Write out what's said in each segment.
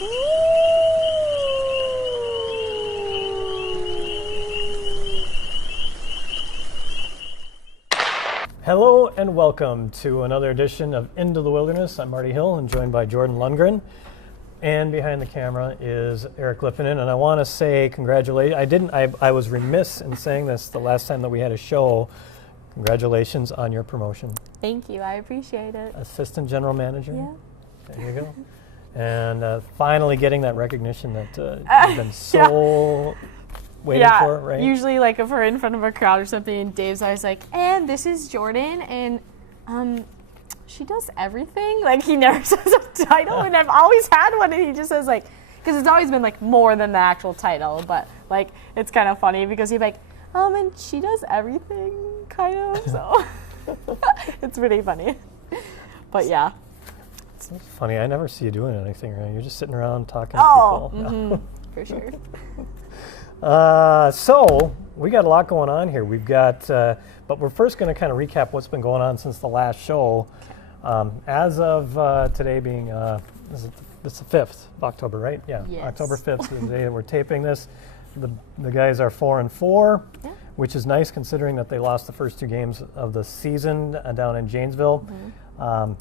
Hello and welcome to another edition of Into the Wilderness. I'm Marty Hill and joined by Jordan Lundgren. And behind the camera is Eric Lippinen. And I want to say congratulations. I was remiss in saying this the last time that we had a show. Congratulations on your promotion. Thank you. I appreciate it. Assistant General Manager. Yeah. There you go. And finally getting that recognition that you've been so waiting for, right? Usually, like, if we're in front of a crowd or something, and Dave's always like, and this is Jordan, and she does everything. Like, he never says a title, and I've always had one, and he just says, like, because it's always been, like, more than the actual title, but, like, it's kind of funny because he's like, and she does everything, kind of, so it's really funny. But, yeah. It's funny. I never see you doing anything, right? You're just sitting around talking to people. Mm-hmm. For sure. So we got a lot going on here. We've got, but we're first going to kind of recap what's been going on since the last show. As of today being, this is the 5th of October, right? Yeah, yes. October 5th is the day that we're taping this. The guys are 4-4, which is nice considering that they lost the first two games of the season down in Janesville. Mm-hmm.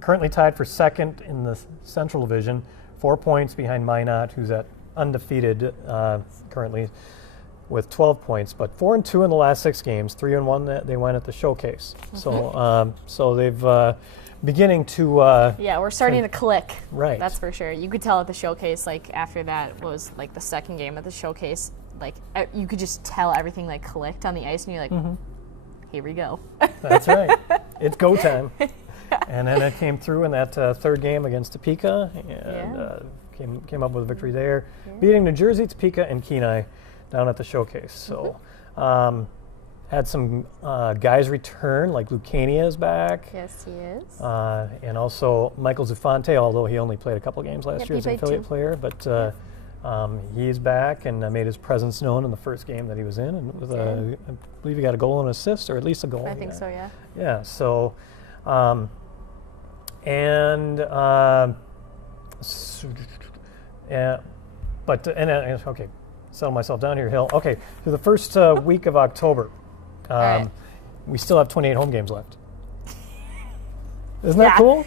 Currently tied for second in the Central Division, 4 points behind Minot, who's at undefeated currently with 12 points, but 4-2 in the last 6 games, 3-1 they went at the showcase. Mm-hmm. So they've beginning to we're starting to click. Right. That's for sure. You could tell at the showcase, like, after that was like the second game at the showcase, like, you could just tell everything like clicked on the ice, and you're like, here we go. That's right. It's go time. And then it came through in that third game against Topeka, and came up with a victory there, beating New Jersey, Topeka, and Kenai down at the showcase. So had some guys return, like Lucania is back. Yes, he is. And also Michael Zufante, although he only played a couple games last year as an affiliate player, but he's back and made his presence known in the first game that he was in. And with I believe he got a goal and assist, or at least a goal. I think so, yeah. Yeah, so... okay, settle myself down here, Hill. Okay, for the first week of October, we still have 28 home games left. Isn't that cool?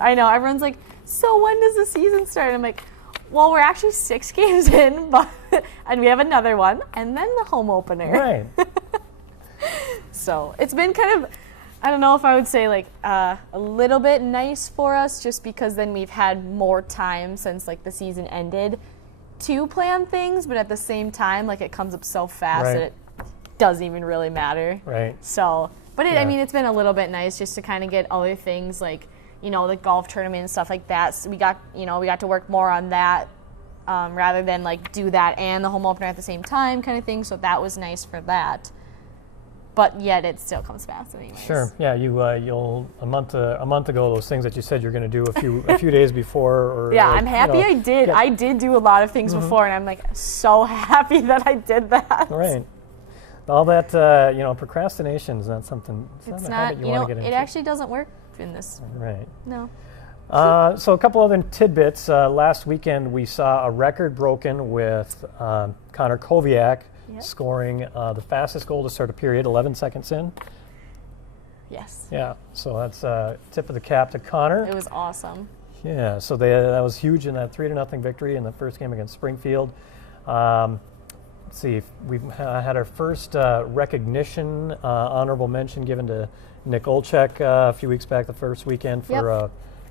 I know, everyone's like, so when does the season start? I'm like, well, we're actually 6 games in, and we have another one, and then the home opener. Right. So it's been kind of, I don't know if I would say like a little bit nice for us, just because then we've had more time since like the season ended to plan things, but at the same time, like, it comes up so fast that it doesn't even really matter. Right. So, but I mean, it's been a little bit nice just to kind of get other things like, you know, the golf tournament and stuff like that. So we got to work more on that rather than like do that and the home opener at the same time kind of thing. So that was nice for that. But yet it still comes fast anyways. Sure. Yeah. You'll a month ago, those things that you said you're going to do a few days before. Or yeah, I'm happy I did. I did do a lot of things before, and I'm like so happy that I did that. Right. All that procrastination is not something. It's not a habit you want to get into. It actually doesn't work in this. Right. No. So a couple other tidbits. Last weekend we saw a record broken with Connor Koviak. Yep. Scoring the fastest goal to start a period, 11 seconds in. Yes. Yeah, so that's tip of the cap to Connor. It was awesome. Yeah, so that was huge in that 3-0 victory in the first game against Springfield. Let's see, we've had our first recognition, honorable mention given to Nick Olchek a few weeks back, the first weekend for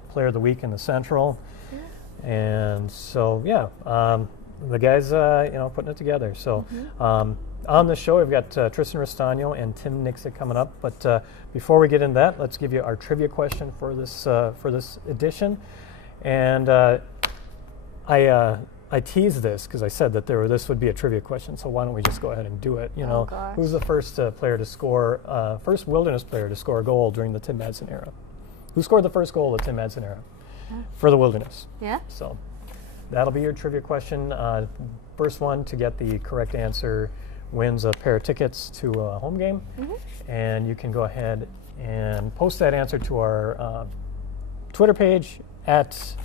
Player of the Week in the Central. Yeah. And so, the guys, putting it together. So on the show, we've got Tristan Restano and Tim Nixick coming up. But before we get into that, let's give you our trivia question for this edition. And I teased this because I said that this would be a trivia question. So why don't we just go ahead and do it? Who's the first player to score, first Wilderness player to score a goal during the Tim Madsen era? Who scored the first goal of the Tim Madsen era for the Wilderness? Yeah. So. That'll be your trivia question. First one to get the correct answer wins a pair of tickets to a home game. Mm-hmm. And you can go ahead and post that answer to our Twitter page at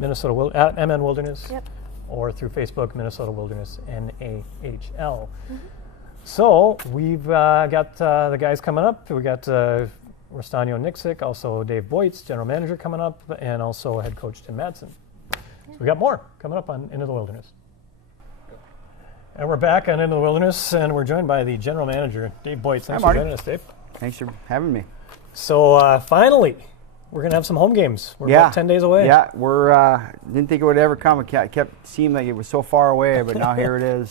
at MN Wilderness, Yep. or through Facebook, Minnesota Wilderness NAHL. So we've got the guys coming up. We got Rostanio Nixick, also Dave Boytz, general manager, coming up, and also head coach Tim Madsen. So we got more coming up on Into the Wilderness. And we're back on Into the Wilderness, and we're joined by the general manager, Dave Boytz. Thanks for joining us, Dave. Thanks for having me. So finally, we're going to have some home games. We're about 10 days away. Yeah, we're didn't think it would ever come. It kept seemed like it was so far away, but now here it is.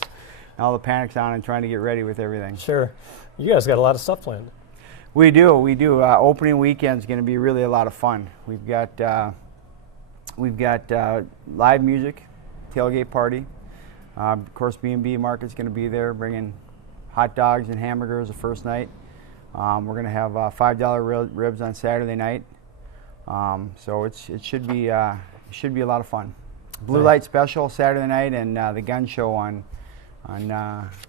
Now the panic's on and trying to get ready with everything. Sure. You guys got a lot of stuff planned. We do. Opening weekend's going to be really a lot of fun. We've got live music, tailgate party. Of course, B&B Market's going to be there, bringing hot dogs and hamburgers the first night. We're going to have $5 ribs on Saturday night. So it should be a lot of fun. Blue Light Special Saturday night, and the gun show on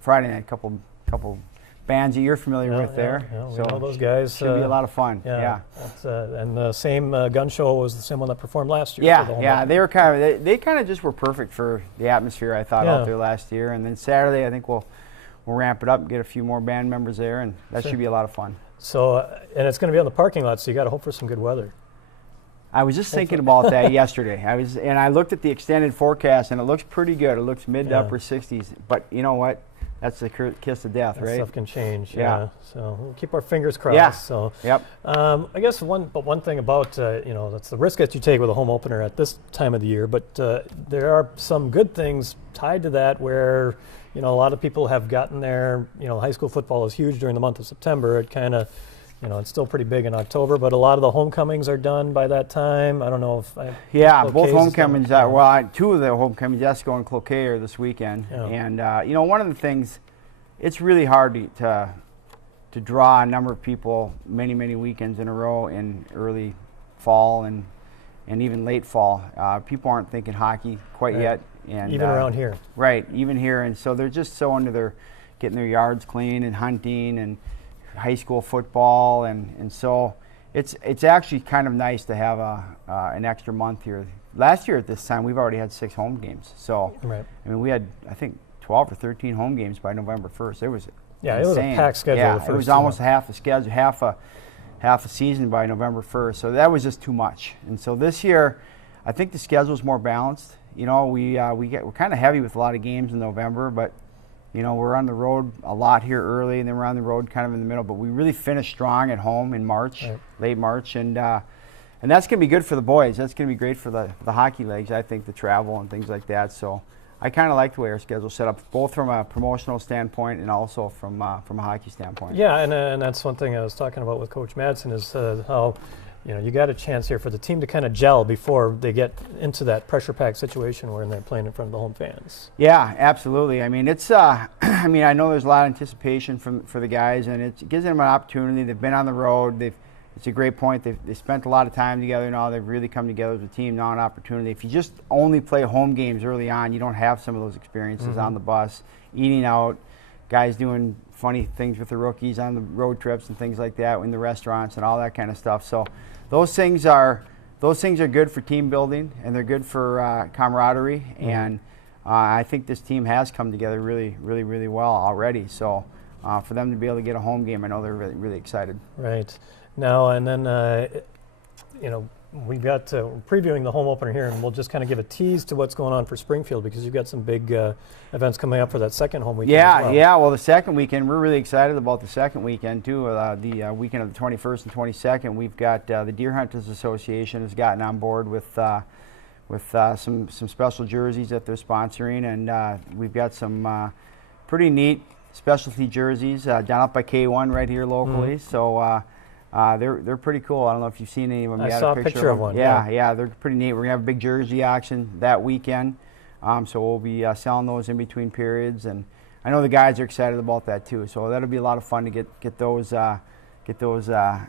Friday night. Couple bands that you're familiar with there. Yeah, we so know those guys. Should be a lot of fun. Yeah. And the same gun show was the same one that performed last year. Yeah. They were they kind of just were perfect for the atmosphere, I thought, out there last year. And then Saturday, I think we'll ramp it up and get a few more band members there, and that should be a lot of fun. So, and it's going to be on the parking lot, so you got to hope for some good weather. I was just thinking about that yesterday. I looked at the extended forecast, and it looks pretty good. It looks mid to upper 60s. But you know what? That's the kiss of death, right? Stuff can change. Yeah. So we'll keep our fingers crossed. Yeah. So. Yep. I guess one thing about that's the risk that you take with a home opener at this time of the year. But there are some good things tied to that, where a lot of people have gotten there. High school football is huge during the month of September. It kind of it's still pretty big in October, but a lot of the homecomings are done by that time. I don't know if both homecomings. Two of the homecomings, Esco and Cloquet, are this weekend. Yeah. And one of the things, it's really hard to draw a number of people many weekends in a row in early fall and even late fall. People aren't thinking hockey quite yet, and even around here. Right, even here, and so they're just so into getting their yards clean and hunting and high school football, and so it's actually kind of nice to have an extra month here. Last year at this time, we've already had 6 home games. So I mean, we had, I think, 12 or 13 home games by November 1st. It was insane. It was a packed schedule. Yeah, it was almost half a schedule, half a season by November 1st. So that was just too much. And so this year, I think the schedule's more balanced. We're kind of heavy with a lot of games in November, but we're on the road a lot here early, and then we're on the road kind of in the middle. But we really finished strong at home in March, late March, and that's going to be good for the boys. That's going to be great for the hockey leagues, I think, the travel and things like that. So I kind of like the way our schedule's set up, both from a promotional standpoint and also from a hockey standpoint. Yeah, and that's one thing I was talking about with Coach Madsen is how you got a chance here for the team to kind of gel before they get into that pressure-packed situation where they're playing in front of the home fans. Yeah, absolutely. I mean, it's I know there's a lot of anticipation for the guys, and it gives them an opportunity. They've been on the road. It's a great point. They've spent a lot of time together now. They've really come together as a team. Now an opportunity. If you just only play home games early on, you don't have some of those experiences on the bus, eating out, guys doing funny things with the rookies on the road trips and things like that in the restaurants and all that kind of stuff. So those things are good for team building, and they're good for camaraderie. And I think this team has come together really well already. So for them to be able to get a home game, I know they're really excited. Right. Now, and then, we've got previewing the home opener here, and we'll just kind of give a tease to what's going on for Springfield, because you've got some big events coming up for that second home weekend as well. Yeah. Well, the second weekend, we're really excited about the second weekend, too. The weekend of the 21st and 22nd, we've got the Deer Hunters Association has gotten on board with some special jerseys that they're sponsoring, and we've got some pretty neat specialty jerseys done up by K1 right here locally. So they're pretty cool. I don't know if you've seen any of them. I saw a picture of one. Yeah, they're pretty neat. We're going to have a big jersey auction that weekend. So we'll be selling those in between periods. And I know the guys are excited about that too. So that'll be a lot of fun to get those out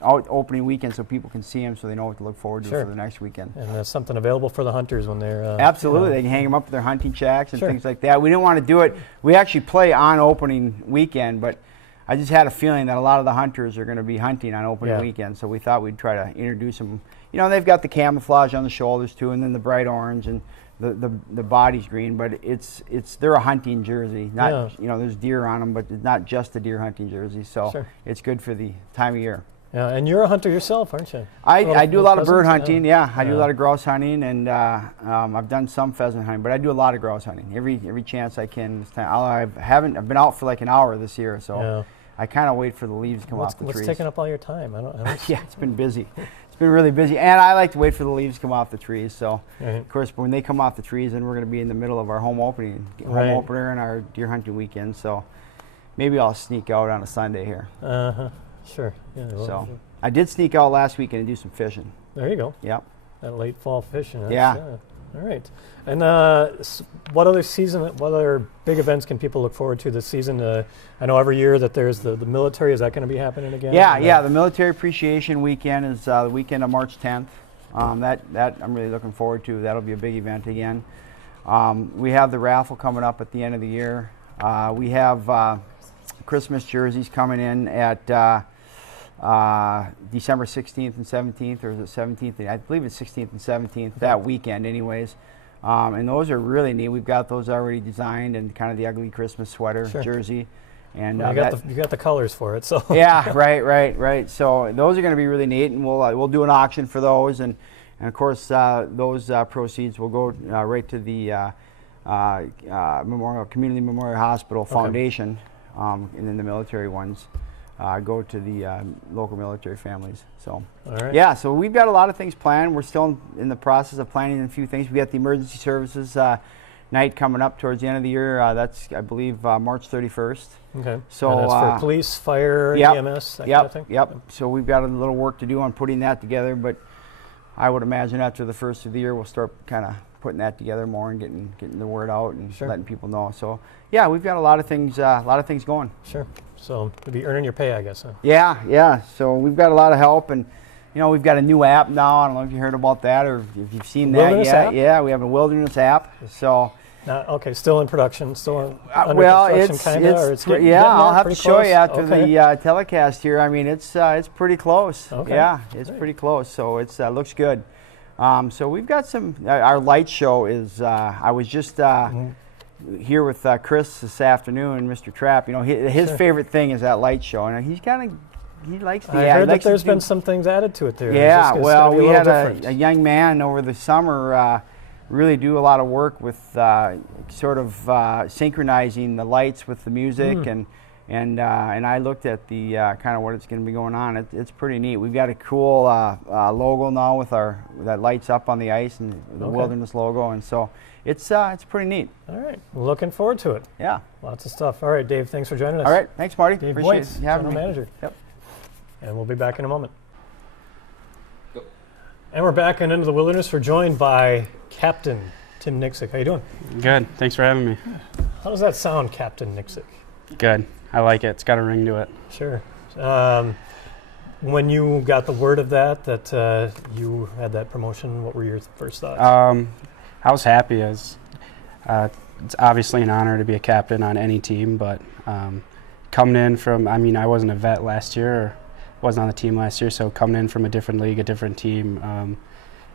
opening weekend so people can see them, so they know what to look forward to for the next weekend. And there's something available for the hunters when they're... Absolutely. They can hang them up with their hunting shacks and things like that. We didn't want to do it. We actually play on opening weekend, but I just had a feeling that a lot of the hunters are going to be hunting on opening Yeah. weekend, so we thought we'd try to introduce them. You know, they've got the camouflage on the shoulders too, and then the bright orange and the body's green, but they're a hunting jersey. Not Yeah. you know, there's deer on them, but it's not just a deer hunting jersey. So Sure. it's good for the time of year. Yeah, and you're a hunter yourself, aren't you? I do a lot of bird pheasants? hunting. Yeah, I do Yeah. a lot of grouse hunting, and I've done some pheasant hunting, but I do a lot of grouse hunting every chance I can. This time, I've been out for like an hour this year, so Yeah. I kind of wait for the leaves to come What's off the what's trees. taking up all your time? I don't Yeah, it's been busy. It's been really busy, and I like to wait for the leaves to come off the trees. So, Right. of course, when they come off the trees, then we're going to be in the middle of our home opener and our deer hunting weekend. So, maybe I'll sneak out on a Sunday here. Uh-huh. Sure. Yeah, well, So, I did sneak out last weekend and do some fishing. there you go. Yep. That late fall fishing. That's, Yeah. All right. And what other big events can people look forward to this season? I know every year that there's the military. Is that going to be happening again? Yeah, And, yeah. The Military Appreciation Weekend is the weekend of March 10th. That I'm really looking forward to. That'll be a big event again. We have the raffle coming up at the end of the year. We have Christmas jerseys coming in at December 16th and 17th, or is it 17th? I believe it's 16th and 17th, that weekend anyways. And those are really neat. We've got those already designed, and kind of the ugly Christmas sweater Sure. jersey. And you got the colors for it, so yeah, right. So those are going to be really neat, and we'll do an auction for those, and of course those proceeds will go right to the Community Memorial Hospital Foundation, and then the military ones go to the local military families. So all right. yeah, so we've got a lot of things planned. We're still in the process of planning a few things. We got the emergency services night coming up towards the end of the year. That's, I believe, March 31st. Okay. So, and that's for police, fire, yep, EMS, that kind of thing? Yep. So we've got a little work to do on putting that together, but I would imagine after the first of the year we'll start kind of putting that together more and getting the word out and Sure. letting people know. So yeah, we've got a lot of things going. Sure. So you'll be earning your pay, I guess. Huh? Yeah. So we've got a lot of help, and you know, we've got a new app now. I don't know if you heard about that or if you've seen that Wilderness yet. app? Yeah, we have a wilderness app. So Okay, still in production, still under well, construction, kind of, or it's getting I'll there, have to pretty show close? you after Okay. the telecast here. I mean, it's pretty close. Okay. Yeah, it's Great. pretty close. So it's looks good. So we've got some. Our light show is. I was just here with Chris this afternoon, Mr. Trapp. You know, his Sure. favorite thing is that light show, and he likes the. I heard that there's been some things added to it there. Yeah, It's well, gonna be we a little had different. a young man over the summer really do a lot of work with sort of synchronizing the lights with the music, and I looked at the kind of what it's going to be going on. It's pretty neat. We've got a cool logo now with that lights up on the ice and the Okay. wilderness logo, and so it's pretty neat. All right, looking forward to it. Yeah. Lots of stuff. All right, Dave, thanks for joining us. All right. Thanks, Marty. Dave Appreciate Boyce, you having General me. Manager. Yep. And we'll be back in a moment. And we're back and Into the Wilderness. We're joined by Captain Tim Nixick. How you doing? Good. Thanks for having me. How does that sound, Captain Nixick? Good. I like it. It's got a ring to it. Sure. When you got the word of that you had that promotion, what were your first thoughts? I was happy. It's obviously an honor to be a captain on any team, but coming in from, I wasn't a vet last year, or wasn't on the team last year, so coming in from a different league, a different team,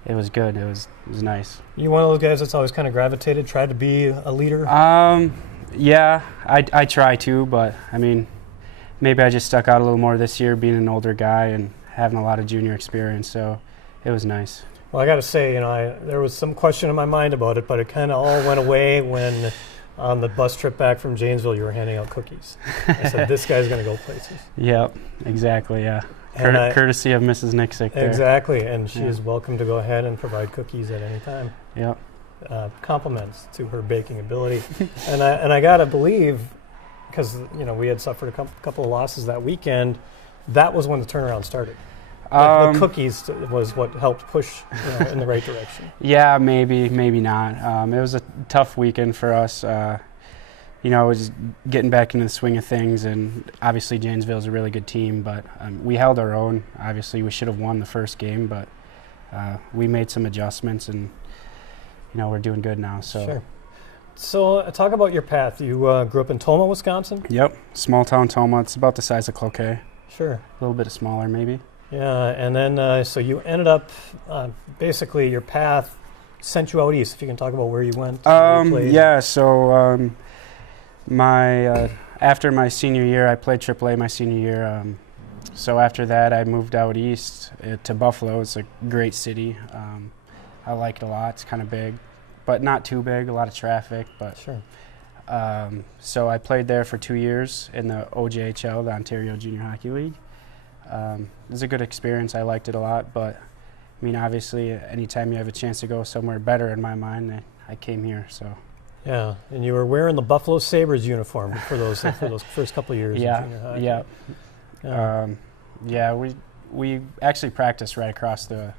it was good. It was nice. You one of those guys that's always kind of gravitated, tried to be a leader? Yeah, I try to, but maybe I just stuck out a little more this year, being an older guy and having a lot of junior experience, so it was nice. Well, I got to say, there was some question in my mind about it, but it kind of all went away when on the bus trip back from Janesville, you were handing out cookies. I said, this guy's going to go places. Yep, exactly, yeah. And Courtesy of Mrs. Nixick there. Exactly, and she Yeah. is welcome to go ahead and provide cookies at any time. Yep. Compliments to her baking ability. and I got to believe, because we had suffered a couple of losses that weekend, that was when the turnaround started. The cookies was what helped push in the right direction. Yeah, maybe not. It was a tough weekend for us. It was getting back into the swing of things, and obviously Janesville is a really good team, but we held our own. Obviously, we should have won the first game, but we made some adjustments, and we're doing good now. So. Sure. So talk about your path. You grew up in Toma, Wisconsin? Yep, small town Toma. It's about the size of Cloquet. Sure. A little bit smaller, maybe. Yeah, and then so you ended up basically your path sent you out east. If you can talk about where you went. Where you played. Yeah. So my after my senior year, I played AAA my senior year. So after that, I moved out east to Buffalo. It's a great city. I like it a lot. It's kind of big, but not too big. A lot of traffic, but Sure. so I played there for 2 years in the OJHL, the Ontario Junior Hockey League. It was a good experience. I liked it a lot, but I mean, obviously, anytime you have a chance to go somewhere better, in my mind, I came here. So Yeah, and you were wearing the Buffalo Sabres uniform for those first couple of years in junior hockey. yeah, Yeah. yeah. We actually practiced right across the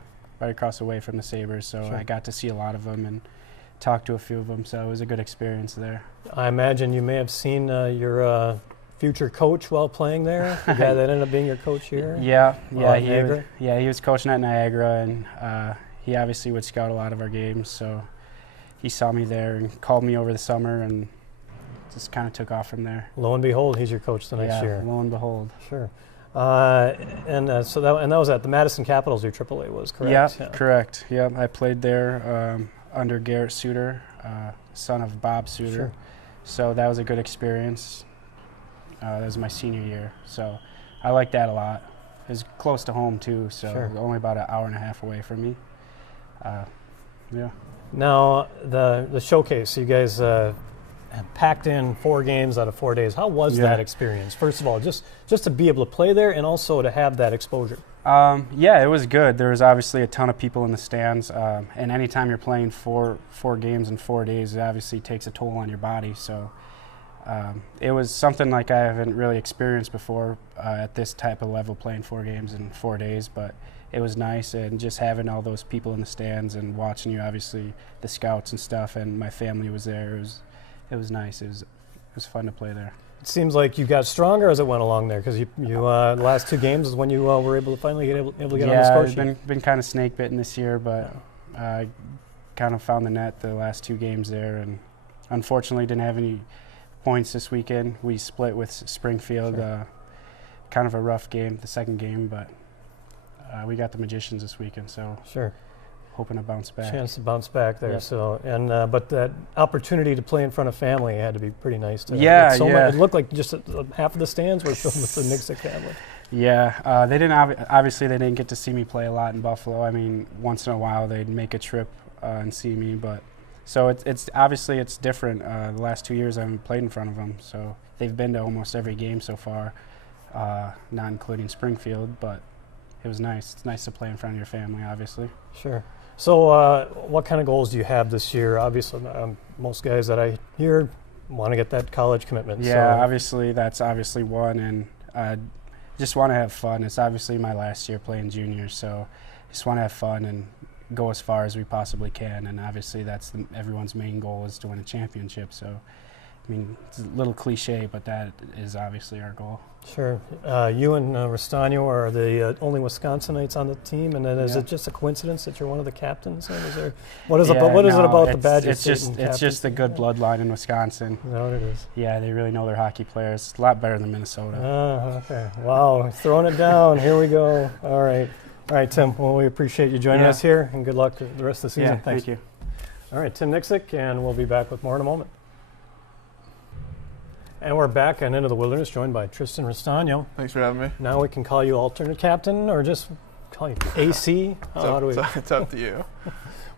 way from the Sabres, so Sure. I got to see a lot of them and talk to a few of them. So it was a good experience there. I imagine you may have seen your future coach while playing there, the guy that ended up being your coach here. Yeah, Niagara? he was coaching at Niagara, and he obviously would scout a lot of our games. So he saw me there and called me over the summer, and just kind of took off from there. Lo and behold, he's your coach the next Yeah, year. lo and behold. Sure. So that was at the Madison Capitals. Your AAA was correct. Yeah, correct. Yeah, I played there under Garrett Suter, son of Bob Suter. Sure. So that was a good experience. That was my senior year, so I liked that a lot. It was close to home too, so Sure. only about an hour and a half away from me. Yeah. Now the showcase. You guys packed in 4 games out of 4 days. How was Yeah. that experience? First of all, just to be able to play there and also to have that exposure. Yeah, it was good. There was obviously a ton of people in the stands, and anytime you're playing four games in 4 days, it obviously takes a toll on your body. So it was something like I haven't really experienced before at this type of level, playing 4 games in 4 days. But it was nice, and just having all those people in the stands and watching you, obviously the scouts and stuff, and my family was there. It was nice. It was fun to play there. It seems like you got stronger as it went along there because you the last 2 games is when you were able to finally get able to get on the score sheet. I've been kind of snake bitten this year, but I kind of found the net the last 2 games there, and unfortunately didn't have any points this weekend. We split with Springfield. Sure. Kind of a rough game, the second game, but we got the Magicians this weekend, so Sure. hoping to bounce back. Chance to bounce back there. Yeah. So but that opportunity to play in front of family had to be pretty nice. Yeah, yeah. It looked like just half of the stands were filled with the Nixick family. Yeah, they didn't obviously they didn't get to see me play a lot in Buffalo. I mean, once in a while they'd make a trip and see me, but so it's obviously it's different. The last 2 years I haven't played in front of them, so they've been to almost every game so far, not including Springfield. But it was nice. It's nice to play in front of your family, obviously. Sure. So what kind of goals do you have this year? Obviously, most guys that I hear want to get that college commitment. Yeah, so. obviously that's obviously one, and just want to have fun. It's obviously my last year playing juniors, so just want to have fun and go as far as we possibly can. And obviously that's everyone's main goal is to win a championship. So, I mean, it's a little cliche, but that is obviously our goal. Sure. You and Restano are the only Wisconsinites on the team, and then is Yeah. it just a coincidence that you're one of the captains? And is there, what is Yeah, it about the it's- Badger It's just the good bloodline in Wisconsin. Is that what it is? Yeah, they really know their hockey players. It's a lot better than Minnesota. Okay. Wow. Throwing it down. Here we go. All right, Tim. Well, we appreciate you joining Yeah. us here, and good luck the rest of the season. Yeah, Thanks. thank you. All right, Tim Nixick, and we'll be back with more in a moment. And we're back and into the wilderness, joined by Tristan Restano. Thanks for having me. Now we can call you alternate captain, or just call you AC. How do we? It's up to you.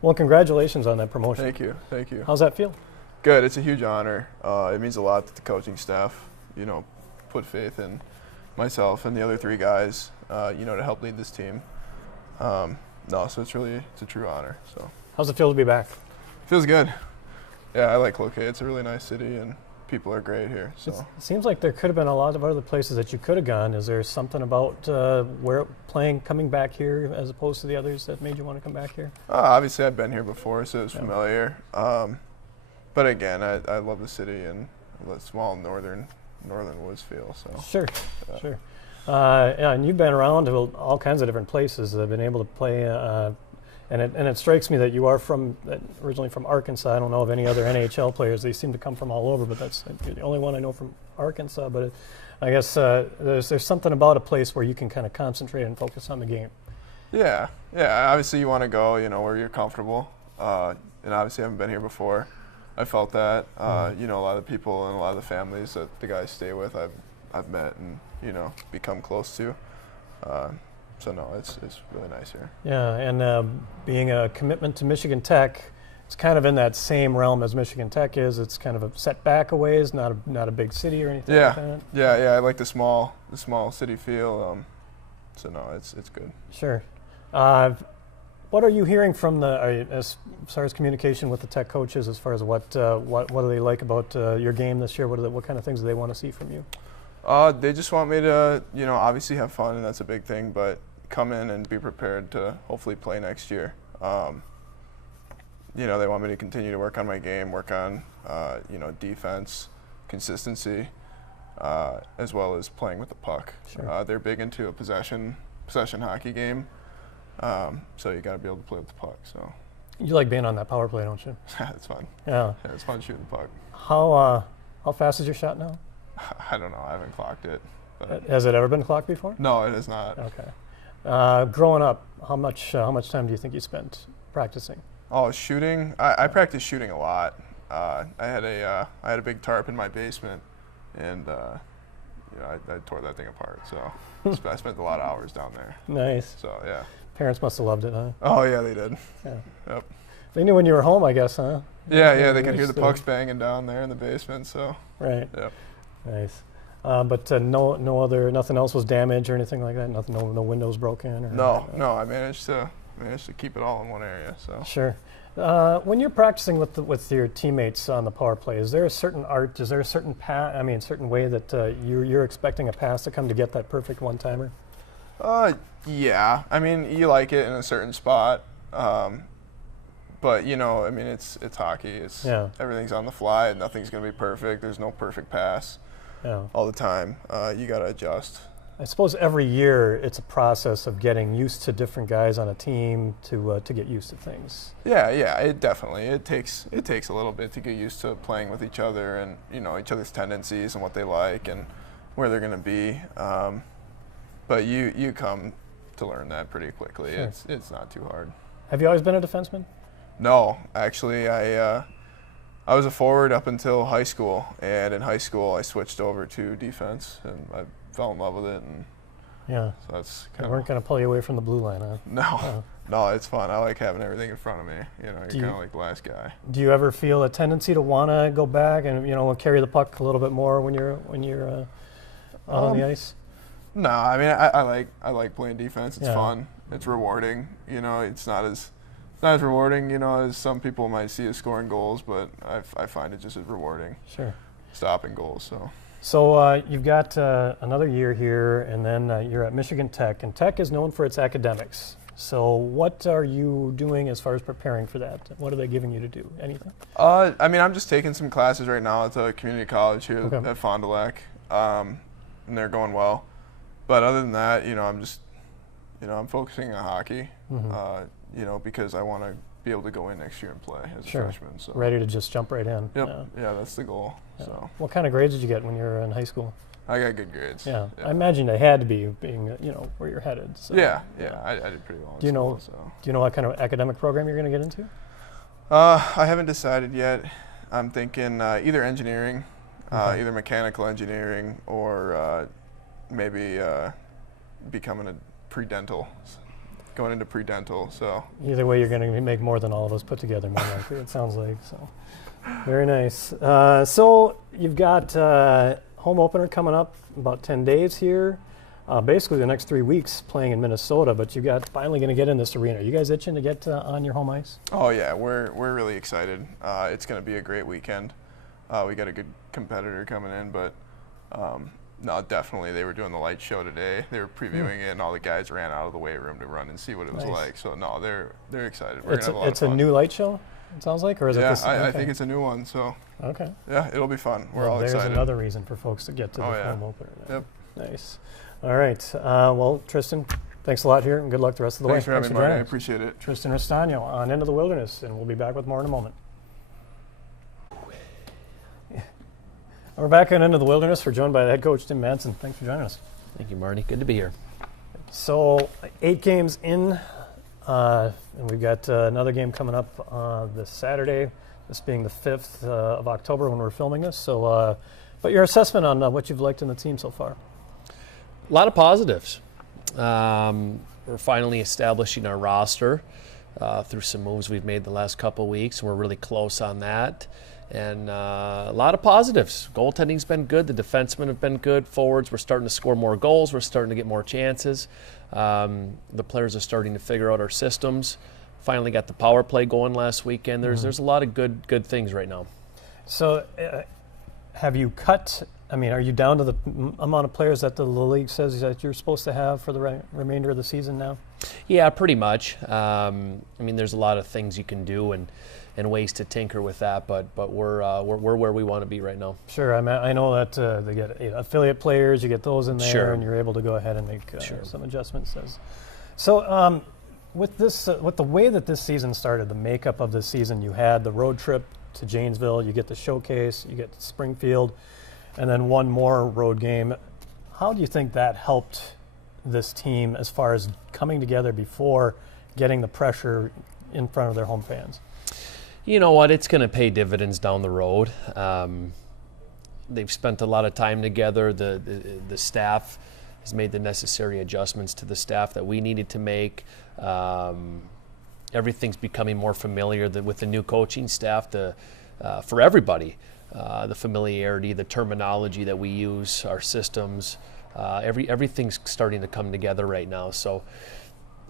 Well, congratulations on that promotion. Thank you. Thank you. How's that feel? Good. It's a huge honor. It means a lot that the coaching staff, put faith in myself and the other 3 guys, to help lead this team. So it's a true honor. So How's it feel to be back? feels good. Yeah, I like Cloquet. It's a really nice city and people are great here. So It seems like there could have been a lot of other places that you could have gone. Is there something about coming back here as opposed to the others that made you want to come back here? obviously I've been here before, so it's familiar. But again, I love the city and the small northern woods feel. So Sure. Yeah, and you've been around to all kinds of different places. I've been able to play And it strikes me that you are originally from Arkansas. I don't know of any other NHL players. They seem to come from all over, but you're the only one I know from Arkansas. But I guess there's something about a place where you can kind of concentrate and focus on the game. Yeah. Obviously, you want to go, where you're comfortable. And obviously, I haven't been here before. I felt that. A lot of the people and a lot of the families that the guys stay with, I've met and become close to. So no, it's really nice here. Yeah, and being a commitment to Michigan Tech, it's kind of in that same realm as Michigan Tech is. It's kind of a set back a ways, not a big city or anything like that. Yeah. I like the small city feel. So no, it's good. Sure. What are you hearing from as far as communication with the Tech coaches? As far as what do they like about your game this year? What kind of things do they want to see from you? They just want me to, obviously have fun, and that's a big thing, but come in and be prepared to hopefully play next year. They want me to continue to work on my game, work on, defense, consistency, as well as playing with the puck. Sure. They're big into a possession hockey game, so you got to be able to play with the puck. So you like being on that power play, don't you? It's fun. Yeah. It's fun shooting the puck. How fast is your shot now? I don't know. I haven't clocked it. But has it ever been clocked before? No, it is not. Okay. Growing up, how much time do you think you spent practicing? Oh, shooting. I practice shooting a lot. I had a big tarp in my basement, and I tore that thing apart. So I spent a lot of hours down there. Nice. So yeah. Parents must have loved it, huh? Oh yeah, they did. Yeah. Yep. They knew when you were home, I guess, huh? Yeah. They could hear the pucks banging down there in the basement. So. Right. Yep. Nice. But nothing else was damaged or anything like that. Nothing. No windows broken. Or No. I managed to keep it all in one area. So. Sure. When you're practicing with your teammates on the power play, is there a certain art? Is there a certain certain way that you're expecting a pass to come to get that perfect one-timer? Yeah. You like it in a certain spot. But it's hockey. Everything's on the fly. Nothing's going to be perfect. There's no perfect pass all the time. You got to adjust. I suppose every year it's a process of getting used to different guys on a team to get used to things. Yeah. It definitely it takes a little bit to get used to playing with each other and each other's tendencies and what they like and where they're going to be. But you come to learn that pretty quickly. Sure. It's not too hard. Have you always been a defenseman? No, actually, I was a forward up until high school, and in high school I switched over to defense, and I fell in love with it. And yeah, so that's they weren't going to pull you away from the blue line, huh? No, it's fun. I like having everything in front of me. You're kind of like the last guy. Do you ever feel a tendency to want to go back and carry the puck a little bit more when you're out on the ice? No, I like playing defense. It's fun. It's rewarding. It's not as rewarding, as some people might see as scoring goals, but I find it just as rewarding. Sure. Stopping goals. So you've got another year here, and then you're at Michigan Tech, and Tech is known for its academics. So what are you doing as far as preparing for that? What are they giving you to do? Anything? I'm just taking some classes right now at the community college here at Fond du Lac, and they're going well. But other than that, I'm just, I'm focusing on hockey, because I want to be able to go in next year and play as a freshman. So. Ready to just jump right in. Yep. Yeah, that's the goal. Yeah. So. What kind of grades did you get when you were in high school? I got good grades. Yeah. I imagine they had to be, being where you're headed. So. Yeah. I did pretty well in school. Do you know what kind of academic program you're going to get into? I haven't decided yet. I'm thinking either engineering, either mechanical engineering, or maybe becoming a pre-dental. Going into pre-dental, so. Either way, you're going to make more than all of us put together, more likely, it sounds like. So, very nice. So you've got home opener coming up about 10 days here. Basically the next 3 weeks playing in Minnesota, but you got finally going to get in this arena. Are you guys itching to get on your home ice? Oh yeah, we're really excited. It's going to be a great weekend. We got a good competitor coming in, but. No, definitely. They were doing the light show today. They were previewing it, and all the guys ran out of the weight room to run and see what it was like. So, no, they're excited. We're gonna have a lot of fun. It's a new light show, it sounds like? Or is it this? I think it's a new one. So, okay. Yeah, it'll be fun. We're all excited. There's another reason for folks to get to the home opener. Yep. Nice. All right. Well, Tristan, Thanks a lot here, and good luck the rest of the Thanks way. for having me, Marty. I joining us. appreciate it. Tristan Restano on Into the Wilderness, and we'll be back with more in a moment. We're back on Into the Wilderness. We're joined by the head coach, Tim Manson. Thanks for joining us. Thank you, Marty. Good to be here. So, 8 games in, and we've got another game coming up this Saturday, this being the 5th of October when we're filming this. So, but your assessment on what you've liked in the team so far? A lot of positives. We're finally establishing our roster through some moves we've made the last couple of weeks, and we're really close on that. And a lot of positives. Goaltending's been good. The defensemen have been good. Forwards, we're starting to score more goals. We're starting to get more chances. The players are starting to figure out our systems. Finally got the power play going last weekend. There's a lot of good things right now. So, have you cut? I mean, are you down to the amount of players that the league says that you're supposed to have for the remainder of the season now? Yeah, pretty much. I mean, there's a lot of things you can do and ways to tinker with that, but we're where we want to be right now. Sure. I know that they get affiliate players. You get those in there, Sure. and you're able to go ahead and make Sure. some adjustments. So, with this, with the way that this season started, the makeup of this season, you had the road trip to Janesville, you get the showcase, you get to Springfield, and then one more road game. How do you think that helped this team as far as coming together before getting the pressure in front of their home fans? You know what? It's going to pay dividends down the road. They've spent a lot of time together. The staff has made the necessary adjustments to the staff that we needed to make. Everything's becoming more familiar with the new coaching staff for everybody. The familiarity, the terminology that we use, our systems, everything's starting to come together right now. So,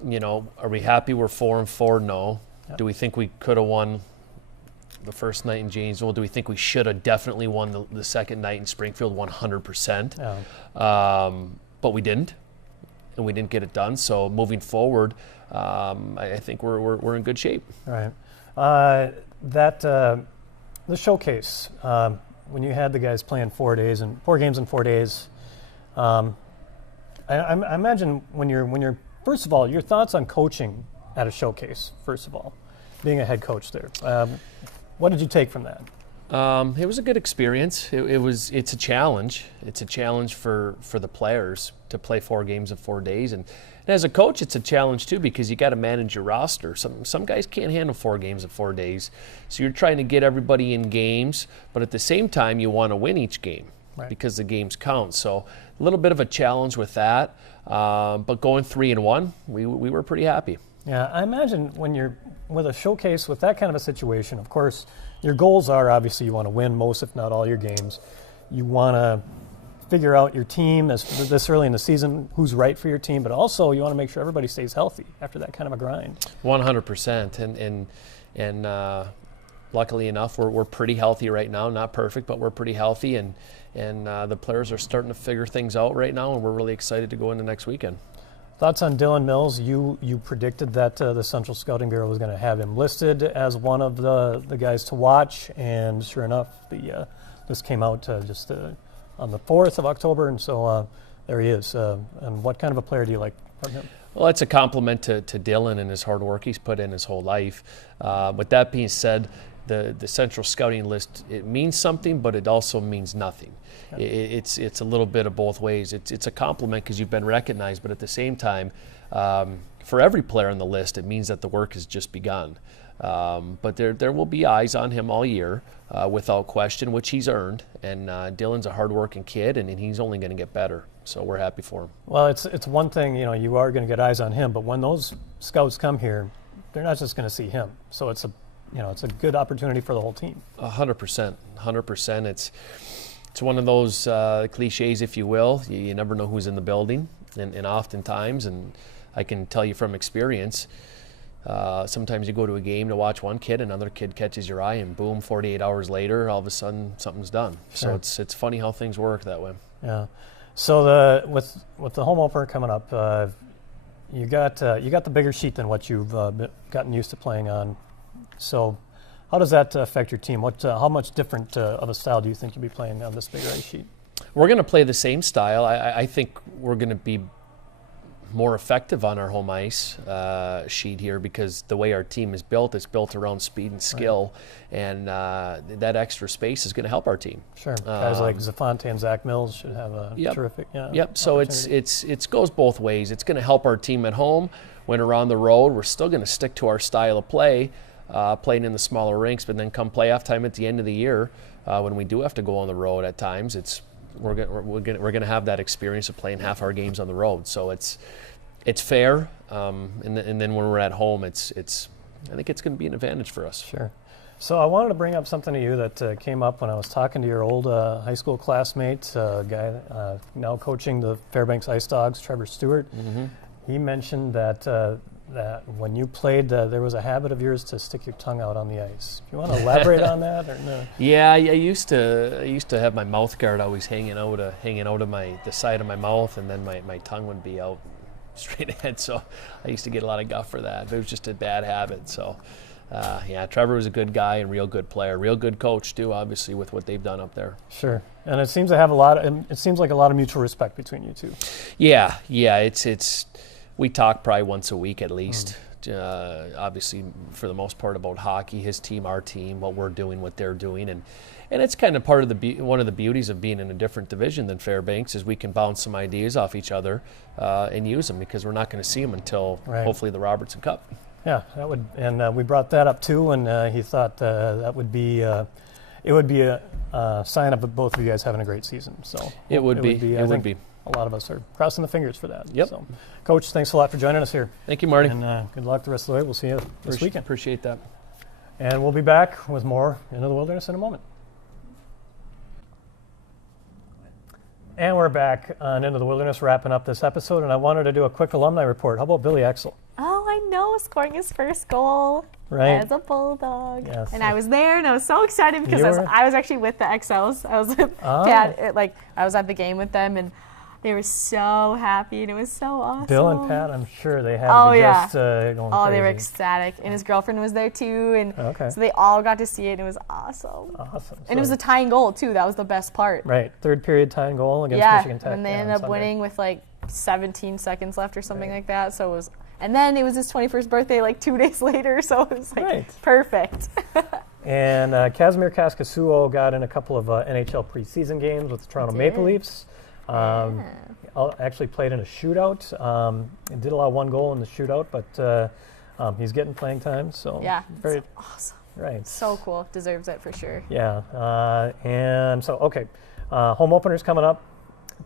you know, are we happy we're 4-4? No. Yep. Do we think we could have won the first night in Janesville? Do we think we should have definitely won the second night in Springfield 100%? Yeah. But we didn't, and we didn't get it done. So moving forward, I think we're in good shape. Right. The showcase, when you had the guys playing 4 games in 4 days, I imagine when you're first of all, your thoughts on coaching at a showcase. First of all, being a head coach there, what did you take from that? It was a good experience. It's a challenge. It's a challenge for the players to play 4 games in 4 days, and as a coach, it's a challenge too because you got to manage your roster. Some guys can't handle 4 games in 4 days, so you're trying to get everybody in games, but at the same time, you want to win each game. Right. Because the games count. So a little bit of a challenge with that, but going 3-1, we were pretty happy. Yeah, I imagine when you're with a showcase with that kind of a situation, of course, your goals are obviously you want to win most, if not all, your games. You want to figure out your team this early in the season, who's right for your team, but also you want to make sure everybody stays healthy after that kind of a grind. 100%, and luckily enough, we're pretty healthy right now. Not perfect, but we're pretty healthy, and the players are starting to figure things out right now, and we're really excited to go into next weekend. Thoughts on Dylan Mills? You predicted that the Central Scouting Bureau was going to have him listed as one of the guys to watch, and sure enough, this came out just on the 4th of October, and so there he is. And what kind of a player do you like from him? Well, it's a compliment to Dylan and his hard work he's put in his whole life. With that being said, the Central Scouting list, it means something, but it also means nothing. Okay. It's a little bit of both ways. It's a compliment because you've been recognized, but at the same time, for every player on the list, it means that the work has just begun. But there will be eyes on him all year, without question, which he's earned. And Dylan's a hard-working kid, and he's only going to get better. So we're happy for him. Well, it's one thing, you are going to get eyes on him, but when those scouts come here, they're not just going to see him. So it's a good opportunity for the whole team. 100%. It's one of those cliches, if you will. You never know who's in the building, and oftentimes, and I can tell you from experience, sometimes you go to a game to watch one kid, another kid catches your eye, and boom, 48 hours later, all of a sudden something's done. Sure. So it's funny how things work that way. Yeah. So with the home opener coming up, you got the bigger sheet than what you've gotten used to playing on. So how does that affect your team? How much different of a style do you think you'll be playing on this bigger ice sheet? We're going to play the same style. I think we're going to be more effective on our home ice sheet here, because the way our team is built, it's built around speed and skill, and that extra space is going to help our team. Sure. Guys like Zafonte and Zach Mills should have a terrific. Yep. So it goes both ways. It's going to help our team at home. When we're on the road, we're still going to stick to our style of play, playing in the smaller rinks. But then come playoff time at the end of the year, when we do have to go on the road at times, we're going to have that experience of playing half our games on the road. So it's fair, and then when we're at home, I think it's going to be an advantage for us. Sure. So I wanted to bring up something to you that came up when I was talking to your old high school classmate, guy now coaching the Fairbanks Ice Dogs, Trevor Stewart. Mm-hmm. He mentioned that when you played, there was a habit of yours to stick your tongue out on the ice. Do you want to elaborate on that, or no? Yeah, I used to have my mouth guard always hanging out of the side of my mouth, and then my tongue would be out straight ahead. So I used to get a lot of guff for that. But it was just a bad habit. So Trevor was a good guy and real good player, real good coach too. Obviously, with what they've done up there. Sure, and it seems to have it seems like a lot of mutual respect between you two. Yeah, it's. We talk probably once a week at least. Obviously, for the most part, about hockey, his team, our team, what we're doing, what they're doing, and it's kind of part of one of the beauties of being in a different division than Fairbanks is we can bounce some ideas off each other and use them, because we're not going to see them until hopefully the Robertson Cup. Yeah, that would, and we brought that up too, and he thought it would be a sign of both of you guys having a great season. So it would be. I think a lot of us are crossing the fingers for that. Yep. So, Coach, thanks a lot for joining us here. Thank you, Marty. And good luck the rest of the way. We'll see you this weekend. Appreciate that. And we'll be back with more Into the Wilderness in a moment. And we're back on Into the Wilderness, wrapping up this episode. And I wanted to do a quick alumni report. How about Billy Exel? Oh, I know, scoring his first goal as a Bulldog. Yes. And I was there, and I was so excited because I was actually with the XLs. I was with Pat. I was at the game with them, and they were so happy, and it was so awesome. Bill and Pat, I'm sure they had to be just going crazy. They were ecstatic. And his girlfriend was there, too. And so they all got to see it, and it was awesome. Awesome. And it was a tying goal, too. That was the best part. Right. Third period tying goal against Michigan Tech. And they ended up winning with 17 seconds left or something like that. So it was, and then it was his 21st birthday 2 days later. So it was perfect. And Casimir Kaskasuo got in a couple of NHL preseason games with the Toronto Maple Leafs. Actually played in a shootout. He did allow one goal in the shootout, but he's getting playing time. So very awesome. Right. So cool. Deserves it for sure. Yeah. And so, home openers coming up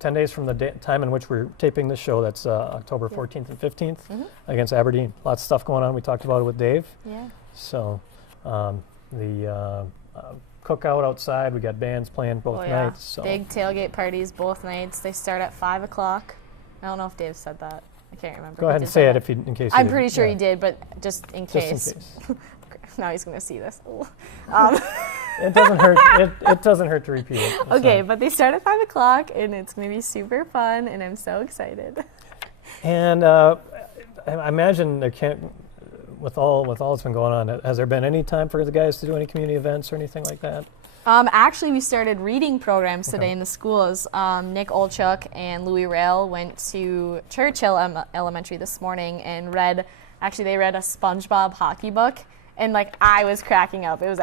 10 days from the time in which we're taping this show. That's October 14th and 15th against Aberdeen. Lots of stuff going on. We talked about it with Dave. Yeah. So the cookout outside. We got bands playing both nights. So. Big tailgate parties both nights. They start at 5 o'clock. I don't know if Dave said that. I can't remember. Go ahead and say it in case. I'm pretty sure he did, but just in case. Now he's going to see this. It doesn't hurt. It doesn't hurt to repeat it. Okay, but they start at 5 o'clock, and it's going to be super fun, and I'm so excited. And I imagine there can't. With all that's been going on, has there been any time for the guys to do any community events or anything like that? Actually, we started reading programs today in the schools. Nick Olchuk and Louis Rail went to Churchill Elementary this morning and read a SpongeBob hockey book, and I was cracking up. It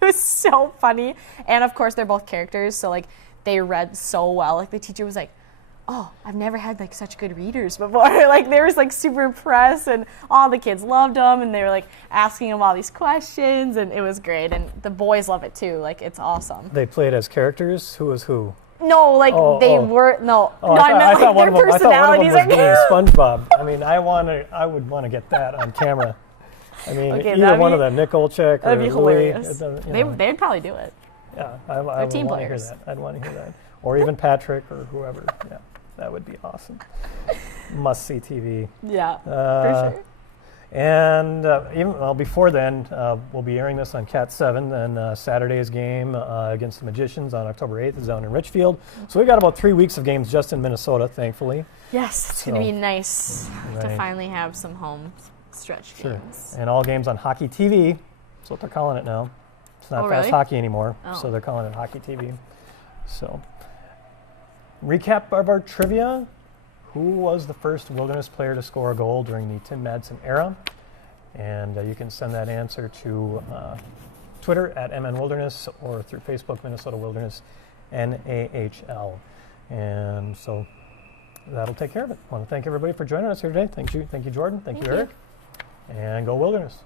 was so funny, and of course they're both characters, so they read so well. The teacher was like, "Oh, I've never had such good readers before." They were super impressed, and all the kids loved them, and they were asking them all these questions, and it was great. And the boys love it too. It's awesome. They played as characters. Who was who? No, they were no. I thought one their personalities was being SpongeBob. I mean, I would want to get that on camera. I mean, either one of them, Nick Olchuk or that'd be Louis. Hilarious. They'd probably do it. Yeah, I would want to hear that. I'd want to hear that. Or even Patrick or whoever. Yeah. That would be awesome. Must-see TV. Yeah, for sure. And before then, we'll be airing this on Cat 7. Then Saturday's game against the Magicians on October 8th is down in Richfield. So we've got about 3 weeks of games just in Minnesota, thankfully. Yes, it's going to be nice to finally have some home stretch games. And all games on Hockey TV. That's what they're calling it now. It's not Fast Hockey anymore, so they're calling it Hockey TV. So... Recap of our trivia. who was the first Wilderness player to score a goal during the Tim Madsen era? And you can send that answer to Twitter at MNWilderness or through Facebook, Minnesota Wilderness NAHL. And so that'll take care of it. I want to thank everybody for joining us here today. Thank you, Jordan. Thank you, Eric. And go Wilderness.